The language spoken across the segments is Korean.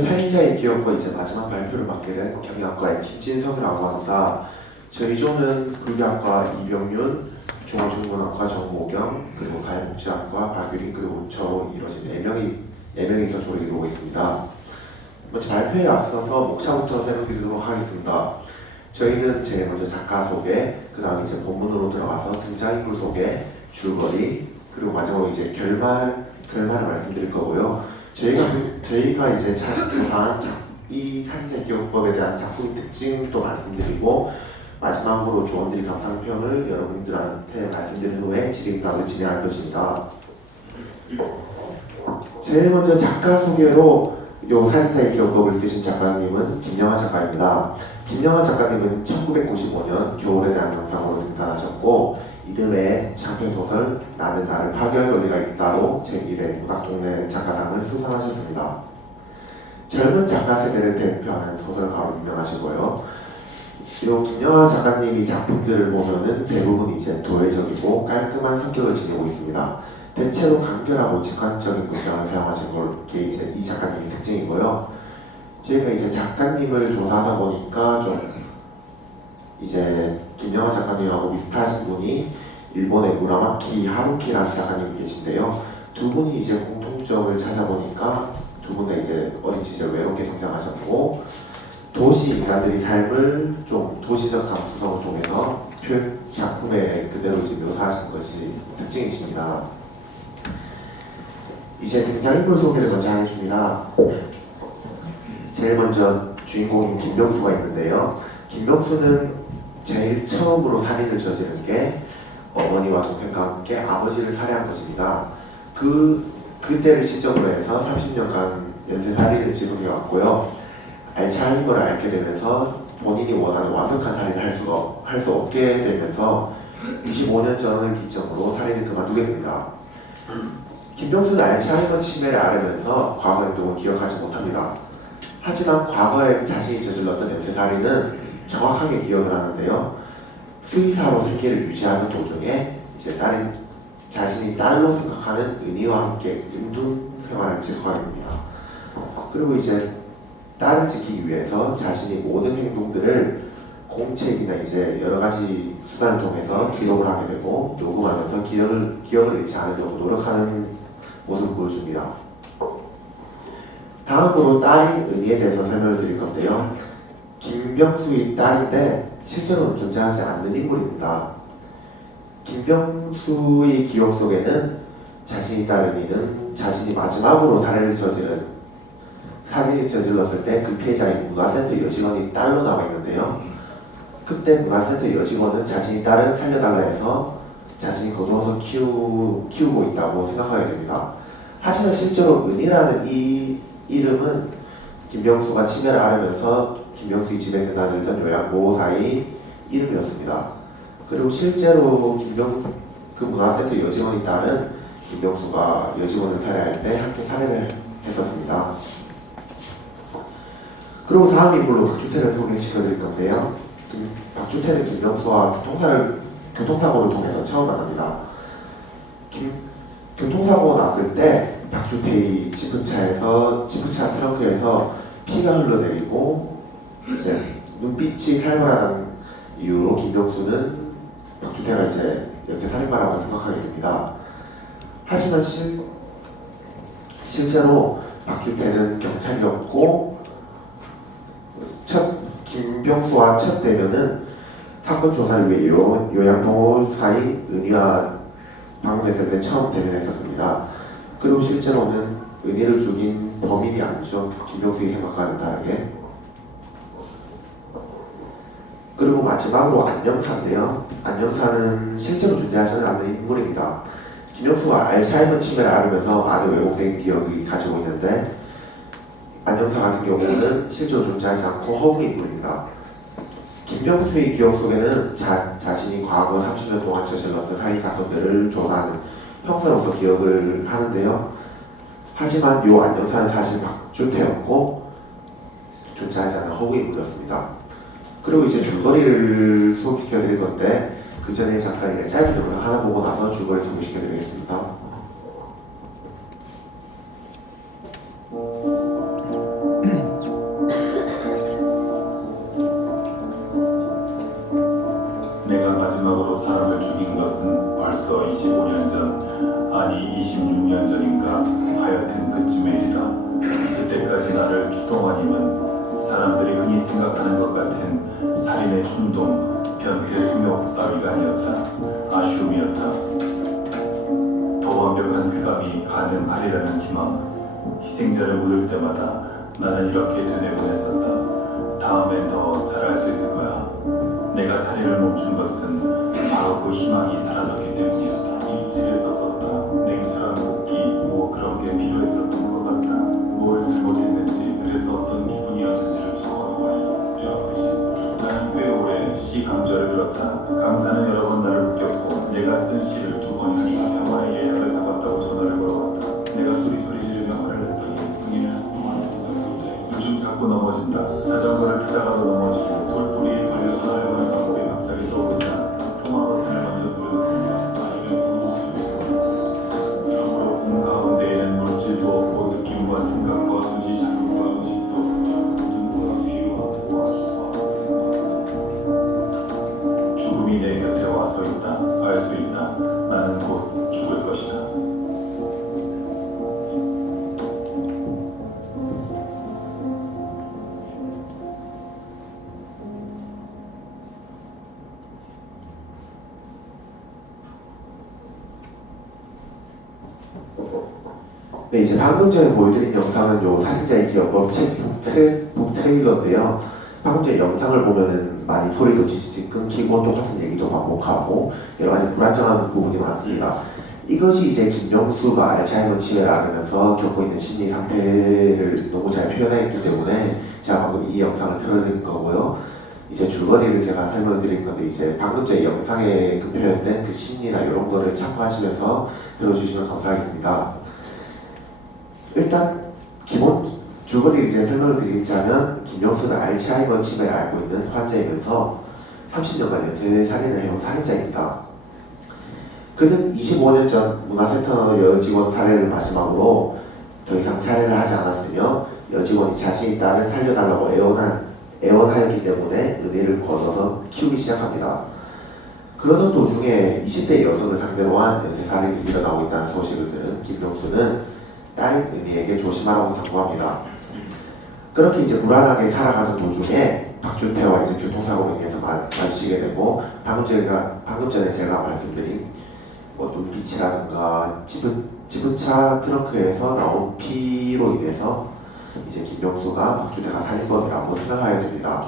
저희 살인자의 기억과 이제 마지막 발표를 맡게 된 경영학과의 김진석이라고 합니다. 저희 조는 불교학과 이병윤, 중앙중문학과 정모경, 그리고 사회복지학과 박유린, 그리고 저 이뤄진 4명이서 조를 이루고 있습니다. 먼저 발표에 앞서서 목차부터 설명드리도록 하겠습니다. 저희는 제일 먼저 작가 소개, 그 다음 이제 본문으로 들어가서 등장인물 소개, 줄거리, 그리고 마지막으로 이제 결말을 말씀드릴 거고요. 저희가 이제 조사한 이 살인자 기억법에 대한 작품 특징도 말씀드리고, 마지막으로 조원들이 감상평을 여러분들한테 말씀드린 후에 질의응답을 진행할 것입니다. 제일 먼저 작가 소개로 요 살인자의 기억법을 쓰신 작가님은 김영하 작가입니다. 김영하 작가님은 1995년 겨울에 대한 영상으로 등단하셨고, 이듬해 장편소설 나는 나를 파괴할 권리가 있다로 제1회 문학동네 작가상을 수상하셨습니다. 젊은 작가 세대를 대표하는 소설가로 유명하시고요. 이 김영하 작가님이 작품들을 보면은 대부분 이제 도회적이고 깔끔한 성격을 지니고 있습니다. 대체로 간결하고 직관적인 문장을 사용하신 게 이제 이 작가님의 특징이고요. 저희가 이제 작가님을 조사하다 보니까 좀 이제 김영하 작가님하고 비슷하신 분이 일본의 무라마키 하루키라는 작가님이 계신데요. 두 분이 이제 공통점을 찾아보니까 두 분 다 이제 어린 시절 외롭게 성장하셨고, 도시 인간들이 삶을 좀 도시적 감수성을 통해서 작품에 그대로 이제 묘사하신 것이 특징이십니다. 이제 등장인물 소개를 먼저 하겠습니다. 제일 먼저 주인공인 김병수가 있는데요. 김병수는 제일 처음으로 살인을 저지른 게 어머니와 동생과 함께 아버지를 살해한 것입니다. 그때를 시점으로 해서 30년간 연쇄살인을 지속해 왔고요. 알츠하이머를 앓게 되면서 본인이 원하는 완벽한 살인을 할 수 없게 되면서 25년 전을 기점으로 살인을 그만두게 됩니다. 김병수는 알츠하이머 치매를 앓으면서 과거 행동을 기억하지 못합니다. 하지만 과거에 자신이 저질렀던 연쇄살인은 정확하게 기억을 하는데요. 수의사로 생계를 유지하는 도중에 이제 자신이 딸로 생각하는 은희와 함께 은둔 생활을 지속하게 됩니다. 그리고 이제 딸을 지키기 위해서 자신이 모든 행동들을 공책이나 이제 여러 가지 수단을 통해서 기록을 하게 되고 녹음하면서 기억을 잃지 않으려고 노력하는 모습을 보여줍니다. 다음으로 딸인 은희에 대해서 설명을 드릴 건데요. 김병수의 딸인데 실제로는 존재하지 않는 인물입니다. 김병수의 기억 속에는 자신이 딸 은희는 자신이 마지막으로 살인을 저질렀을 때 그 피해자인 문화센터 여직원이 딸로 나와 있는데요. 그때 문화센터 여직원은 자신이 딸을 살려달라 해서 자신이 거두어서 키우고 있다고 생각하게 됩니다. 하지만 실제로 은희라는 이 이름은 김병수가 치매를 앓으면서 김병수의 집에 드나들던 요양보호사의 이름이었습니다. 그리고 실제로 그 문화센터 여직원이 딸은 김병수가 여직원을 살해할 때 함께 살해를 했었습니다. 그리고 다음 인물로 박주태를 소개시켜드릴 건데요. 박주태는 김병수와 교통사고를 통해서 처음 만납니다. 교통사고가 났을 때 박주태의 지프차 트렁크에서 피가 흘러내리고 이제 눈빛이 살벌하다는 이유로 김병수는 박주태가 이제 연쇄살인마라고 생각하게 됩니다. 하지만 실제로 박주태는 경찰이었고 김병수와 첫 대면은 사건 조사를 위해 요양보호사인 은희와 방문했을 때 처음 대면했었습니다. 그리고 실제로는 은희를 죽인 범인이 아니죠. 김병수의 생각과는 다르게. 그리고 마지막으로 안녕사인데요. 안녕사는 실제로 존재하지는 않는 인물입니다. 김병수가 알츠하이머 치매를 앓으면서 아주 왜곡된 기억을 가지고 있는데, 안녕사 같은 경우는 실제로 존재하지 않고 허구 인물입니다. 김병수의 기억 속에는 자신이 과거 30년 동안 저질렀던 살인사건들을 조사하는 형사로서 기억을 하는데요. 하지만 이 안녕사는 사실 박주태였고 존재하지 않은 허구 인물이었습니다. 그리고 이제 줄거리를 소개시켜드릴 건데, 그 전에 잠깐 이렇게 짧은 영상 하나 보고 나서 줄거리 소개시켜드리겠습니다. 벌써 25년 전, 아니 26년 전인가 하여튼 그쯤의 일이다. 그때까지 나를 추동아님은 사람들이 흔히 생각하는 것 같은 살인의 충동, 변태 숙욕 따위가 아니었다. 아쉬움이었다. 더 완벽한 쾌감이 가능하리라는 희망. 희생자를 묻을 때마다 나는 이렇게 되뇌곤 했었다. 다음엔 더 잘할 수 있을 거야. 내가 살인을 멈춘 것은 바로 그 희망이 사라졌기 때문이었다. 일지를 썼었다. 냉철한 복귀, 뭐 그런 게 필요했었던 것 같다. 뭘 잘못했는지, 그래서 어떤 기분이었는지를 적어놓아야 그 시술을. 나는 꽤 오래 시 강좌를 들었다. 강사는 여러 번 나를 웃겼고 내가 쓴 시를 두 번이나 영화의 예약을 잡았다고 전화를 걸어왔다. 내가 소리소리 지르며 말을 했더니 승희는 요즘 자꾸 넘어진다. 자전거를 타다가도 넘어지고 돌뿌리에 걸려 전화를 거는 방법이 갑자기 떠오르자 통화 버튼을 먼저 누르는다. 그러므로 몸 가운데에는 물질도 없고 느낌과 생각과 수지 자극과 음식도 없으며 눈과 귀와 죽음이 내 곁에 와서 있다. 알 수 있다. 나는 곧 죽을 것이다. 네, 이제 방금 전에 보여드린 영상은 요 살인자의 기억법 책 북 트레일러인데요. 방금 전에 영상을 보면은 많이 소리도 지지직 끊기고 똑같은 얘기도 반복하고 여러 가지 불안정한 부분이 많습니다. 이것이 이제 김명수가 알츠하이머 치매를 앓으면서 겪고 있는 심리 상태를 너무 잘 표현했기 때문에 제가 방금 이 영상을 틀어드린 거고요. 이제 줄거리를 제가 설명을 드릴 건데 이제 방금 전에 영상에 그 표현된 그 심리나 이런 거를 참고하시면서 들어주시면 감사하겠습니다. 일단 기본 줄거리를 이제 설명을 드리자면 김명수는 알츠하이머 치매를 앓고 있는 환자이면서 30년간 연쇄 살인을 해온 살인자입니다. 그는 25년 전 문화센터 여직원 살해를 마지막으로 더 이상 살해를 하지 않았으며 여직원이 자신의 딸을 살려달라고 애원하였기 때문에 은혜를 거둬서 키우기 시작합니다. 그러던 도중에 20대 여성을 상대로 한 연쇄살인이 일어나고 있다는 소식을 들은 김명수는 딸인 은희에게 조심하라고 당부합니다. 그렇게 이제 불안하게 살아가는 도중에 박준태와 이제 교통사고로 인해서 마주치게 되고 방금 전에 제가 말씀드린 뭐 눈빛이라든가 지브차 트렁크에서 나온 피로 인해서 이제 김명수가 박준태가 살인범이라고 생각하게 됩니다.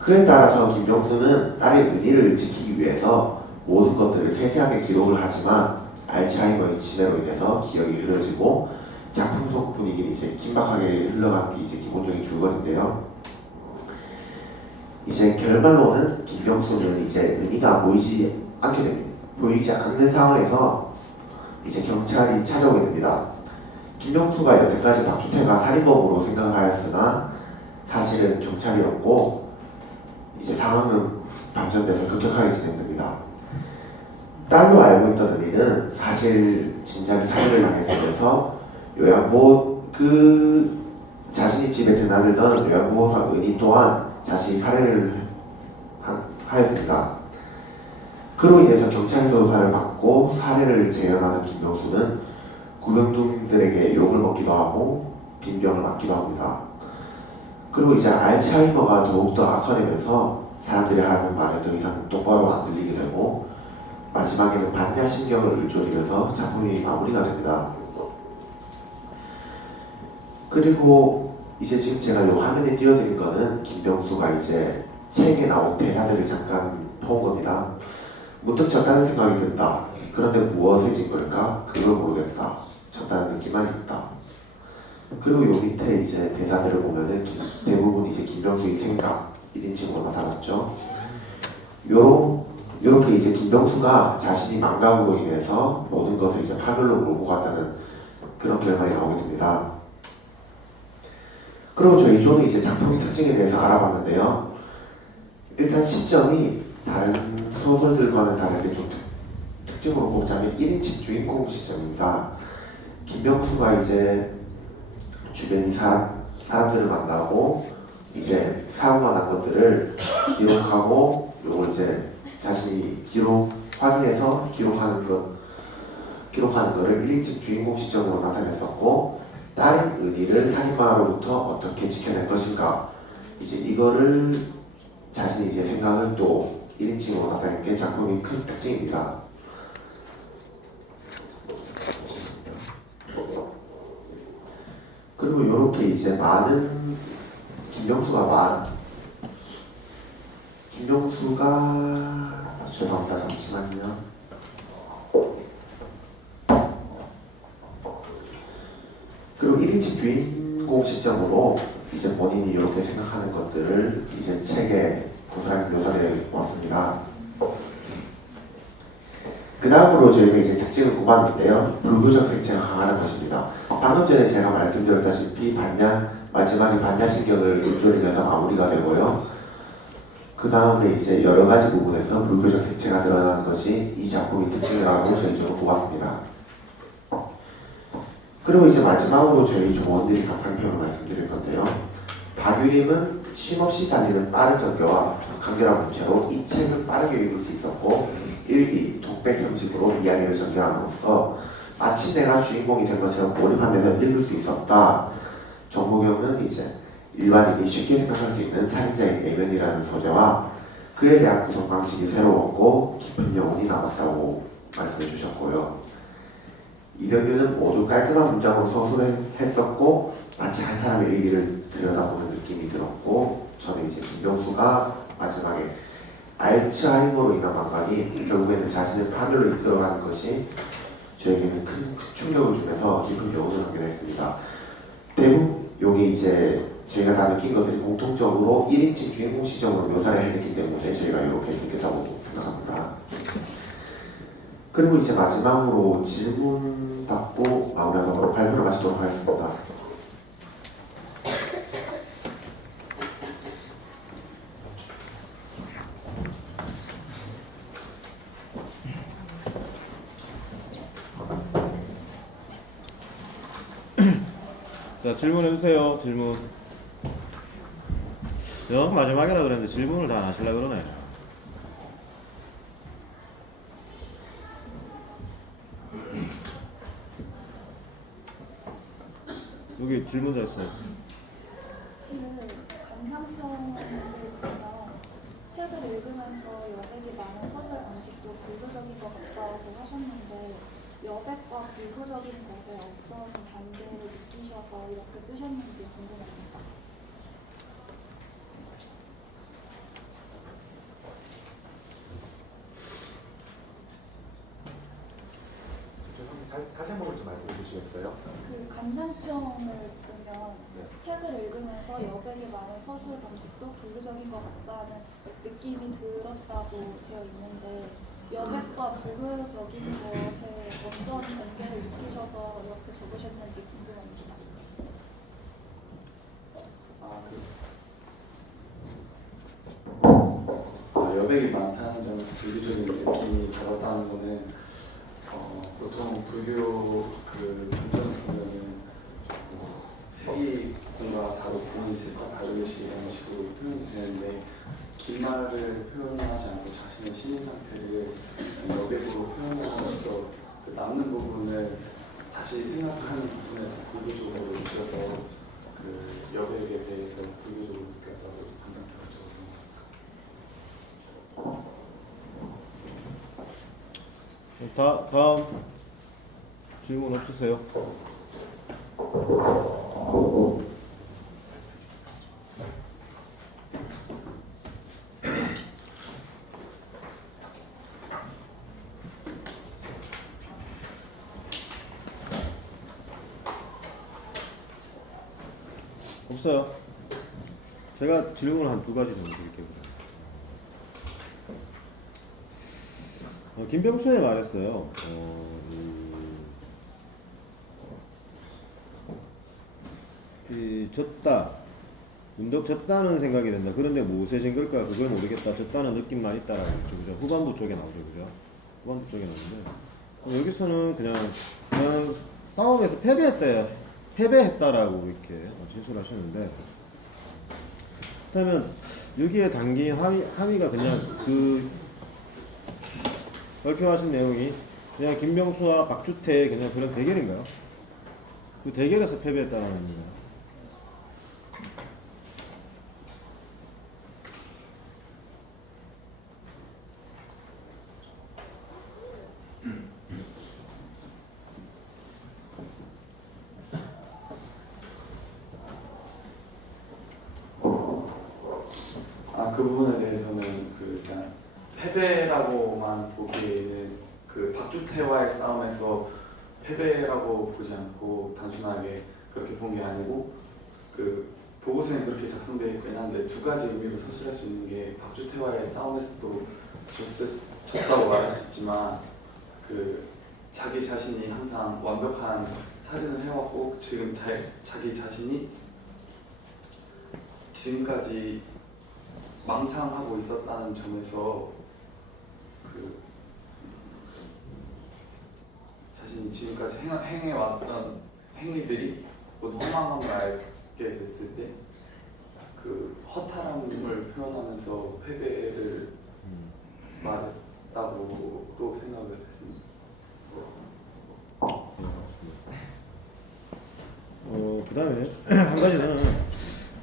그에 따라서 김명수는 딸의 은희를 지키기 위해서 모든 것들을 세세하게 기록을 하지만 알츠하이머의 치매로 인해서 기억이 흐려지고 작품 속 분위기는 이제 긴박하게 흘러가는 게 이제 기본적인 줄거리인데요. 이제 결말로는 김명수는 이제 은희가 보이지 않는 상황에서 이제 경찰이 찾아오게 됩니다. 김명수가 여태까지 박준태가 살인범으로 생각을 하였으나 사실은 경찰이었고 이제 상황은 반전돼서 급격하게 진행됩니다. 딸로 알고 있던 은희는 사실 진작에 살인을 당했으면서 자신이 집에 드나들던 요양보호사 은희 또한 자신이 살해를 하였습니다. 그로 인해서 경찰 조사를 받고 살해를 재현하던 김명수는 구명둥들에게 욕을 먹기도 하고 빈병을 맞기도 합니다. 그리고 이제 알츠하이머가 더욱더 악화되면서 사람들이 하는 말에 더 이상 똑바로 안 들리게 되고 마지막에는 반야심경을 일조리면서 작품이 마무리가 됩니다. 그리고 이제 지금 제가 요 화면에 띄워드린 거는 김명수가 이제 책에 나온 대사들을 잠깐 본 겁니다. 문득 졌다는 생각이 든다. 그런데 무엇에 진 걸까? 그걸 모르겠다. 졌다는 느낌만 있다. 그리고 요 밑에 이제 대사들을 보면은 대부분 이제 김명수의 생각 1인칭으로 나타났죠. 요렇게 이제 김명수가 자신이 망각으로 인해서 모든 것을 이제 파멸로 몰고 갔다는 그런 결말이 나오게 됩니다. 그리고 저희 조는 이제 작품의 특징에 대해서 알아봤는데요. 일단 시점이 다른 소설들과는 다르게 좀 특징으로 보자면 1인칭 주인공 시점입니다. 김명수가 이제 주변이 사람들을 만나고 이제 사고가 난 것들을 기록하고 요걸 이제 자신이 확인해서 기록하는 것을 1인칭 주인공 시점으로 나타냈었고, 딸인 은희를 살인마로부터 어떻게 지켜낼 것인가, 이제 이거를 자신이 이제 생각을 또 1인칭으로 나타낸 게 작품의 큰 특징입니다. 그리고 이렇게 이제 많은 김병수가 죄송합니다. 잠시만요. 그리고 1인칭 주인공 시점으로 이제 본인이 이렇게 생각하는 것들을 이제 책에 고스란히 묘사되어 왔습니다. 그 다음으로 저희가 이제 특징을 꼽았는데요. 불구적 색채가 강하다는 것입니다. 방금 전에 제가 말씀드렸다시피 마지막에 반야신경을 읊조리면서 마무리가 되고요. 그 다음에 이제 여러 가지 부분에서 불구적 색채가 드러나는 것이 이 작품의 특징이라고 저희적으로 보았습니다. 그리고 이제 마지막으로 저희 조원들이 감상평을 말씀드릴 건데요. 박유림은 쉼없이 달리는 빠른 전개와 강렬한 문체로 이 책을 빠르게 읽을 수 있었고, 일기, 독백 형식으로 이야기를 전개함으로써 마치 내가 주인공이 된 것처럼 몰입하면서 읽을 수 있었다. 정보경은 이제 일반인이 쉽게 생각할 수 있는 살인자의 내면이라는 소재와 그에 대한 구성 방식이 새로웠고 깊은 여운이 남았다고 말씀해 주셨고요. 이병규는 모두 깔끔한 문장으로 서술했었고 마치 한 사람의 일기를 들여다보는 느낌이 들었고, 저는 이제 김병수가 마지막에 알츠하이머로 인한 망각이 결국에는 자신을 파멸로 이끌어가는 것이 저에게는 큰 충격을 주면서 깊은 여운을 하게 됐습니다. 대부분 여기 이제 저희가 다 느낀 것들이 공통적으로 1인칭 주인공 시점으로 묘사를 해냈기 때문에 저희가 이렇게 느꼈다고 생각합니다. 그리고 이제 마지막으로 질문 받고 마무리하도록 발표를 마치도록 하겠습니다. 자, 질문해주세요. 질문. 마지막이라 그랬는데 질문을 다 안 하시려고 그러네. 여기 질문자 있어요. 감상평을 보면 책을 읽으면서 여백이 많은 서술 방식도 불교적인 것 같다고 하셨는데, 여백과 불교적인 것에 어떤 관계를 느끼셔서 이렇게 쓰셨는지 궁금합니다. 다시 한 번 좀 말씀해 주시겠어요? 그 감상평을 보면 책을 읽으면서 여백이 많은 서술 방식도 불교적인 것 같다는 느낌이 들었다고 되어 있는데, 여백과 불교적인 것에 어떤 관계를 느끼셔서 이렇게 적으셨는지 궁금합니다. 여백이 많다는 점에서 불교적인 느낌이 받았다는 거는 보통 불교 그 본전을 보면은 세리공과 본인 색과 다르듯이 이런 식으로 표현이 되는데, 긴 말을 표현하지 않고 자신의 심리 상태를 여백으로 표현함으로써 그 남는 부분을 다시 생각하는 부분에서 불교적으로 느껴서 그 여백에 대해서 불교적으로 느꼈다고 감상평을 적었던 것 같습니다. 다음 질문 없으세요? 없어요. 제가 질문을 한 2가지 정도 드릴게요. 김병수에 말했어요. 졌다. 문득 졌다는 생각이 든다. 그런데 무엇에 진 걸까? 그걸 모르겠다. 졌다는 느낌만 있다라고 했죠. 그죠? 후반부 쪽에 나오죠. 그죠? 후반부 쪽에 나오는데, 여기서는 그냥 싸움에서 패배했다라고 이렇게 진술하셨는데, 그렇다면 여기에 담긴 함의가 그냥 발표하신 내용이 그냥 김병수와 박주태의 그냥 그런 대결인가요? 그 대결에서 패배했다는 의미인가요? 그 부분에 대해서는 그냥 패배라고만 보기에는 그 박주태와의 싸움에서 패배라고 보지 않고 단순하게 그렇게 본 게 아니고 그 보고서에 그렇게 작성되어 있긴 한데 두 가지 의미로 서술할 수 있는 게 박주태와의 싸움에서도 졌다고 말할 수 있지만 그 자기 자신이 항상 완벽한 살인을 해왔고 지금 자기 자신이 지금까지 망상하고 있었다는 점에서 그 자신이 지금까지 행해왔던 행위들이 모두 허망함을 알게 됐을 때 그 허탈함을 표현하면서 패배를 말했다고 또 생각을 했습니다. 그 다음에 한 가지는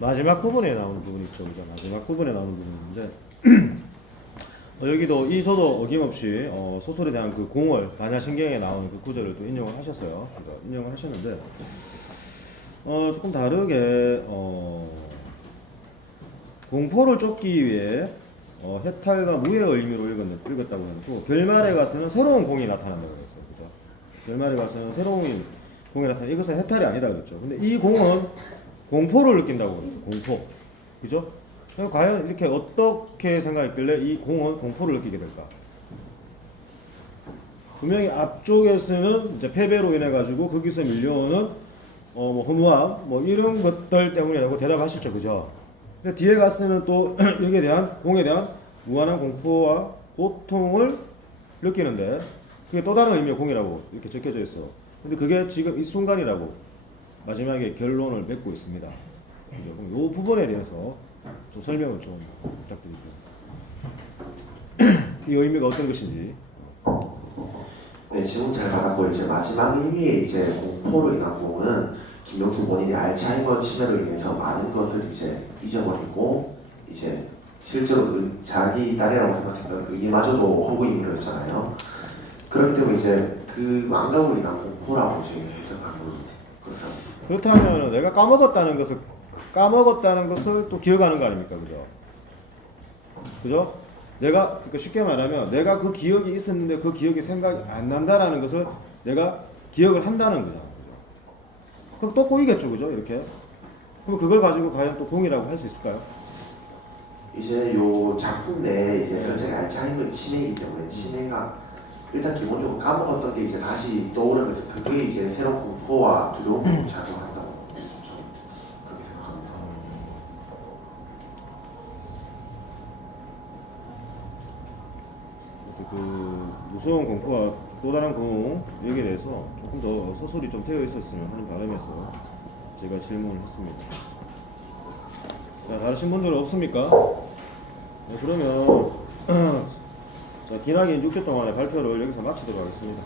마지막 부분에 나오는 부분이 있죠. 그죠? 마지막 부분에 나오는 부분인데 여기도 이 저도 어김없이 소설에 대한 그 공월 반야신경에 나오는 그 구절을 또 인용을 하셨어요. 그러니까 인용을 하셨는데 조금 다르게 공포를 쫓기 위해 해탈과 무의 의미로 읽었다고 해놓고 결말에 가서는 새로운 공이 나타난다고 그랬어요. 그죠? 결말에 가서는 새로운 공이 나타나. 이것은 해탈이 아니다 그랬죠. 근데 이 공은 공포를 느낀다고 그랬어요. 공포. 그죠? 과연 이렇게 어떻게 생각했길래 이 공은 공포를 느끼게 될까? 분명히 앞쪽에서는 이제 패배로 인해 가지고 거기서 밀려오는 뭐 허무함 뭐 이런 것들 때문이라고 대답하셨죠. 그죠? 근데 뒤에 가서는 또 여기에 대한 공에 대한 무한한 공포와 고통을 느끼는데 그게 또 다른 의미의 공이라고 이렇게 적혀져 있어. 근데 그게 지금 이 순간이라고 마지막에 결론을 맺고 있습니다. 그죠? 그럼 이 부분에 대해서 좀 설명을 좀 부탁드릴게요. 이 의미가 어떤 것인지. 네, 질문 잘 받았고 이제 마지막 의미의 이제 공포로 인한 공은 김명수 본인이 알츠하이머 치매로 인해서 많은 것을 이제 잊어버리고 이제 실제로 자기 딸이라고 생각했던 의미마저도 허구 인물이었잖아요. 그렇기 때문에 이제 그 망각으로 인한 공포라고 저희 해석하고 그렇습니다. 그렇다면 내가 까먹었다는 것을 또 기억하는 거 아닙니까, 그죠? 그죠? 내가 그러니까 쉽게 말하면 내가 그 기억이 있었는데 그 기억이 생각이 안 난다라는 것을 내가 기억을 한다는 거죠. 그럼 또 꼬이겠죠, 그죠? 이렇게. 그럼 그걸 가지고 과연 또 공이라고 할 수 있을까요? 이제 요 작품 내에 이제 전체 알츠하이머 치매이기 때문에 치매가 일단 기본적으로 까먹었던 게 이제 다시 떠오르면서 그게 이제 새로운 공포와 두려움으로 작용한다고 저는 그렇게 생각합니다. 그래서 그 무서운 공포와 또 다른 공포 여기에 대해서 조금 더 서술이 좀 되어 있었으면 하는 바람에서 제가 질문을 했습니다. 자, 다르신 분들은 없습니까? 네, 그러면 자, 기나긴 6주 동안의 발표를 여기서 마치도록 하겠습니다.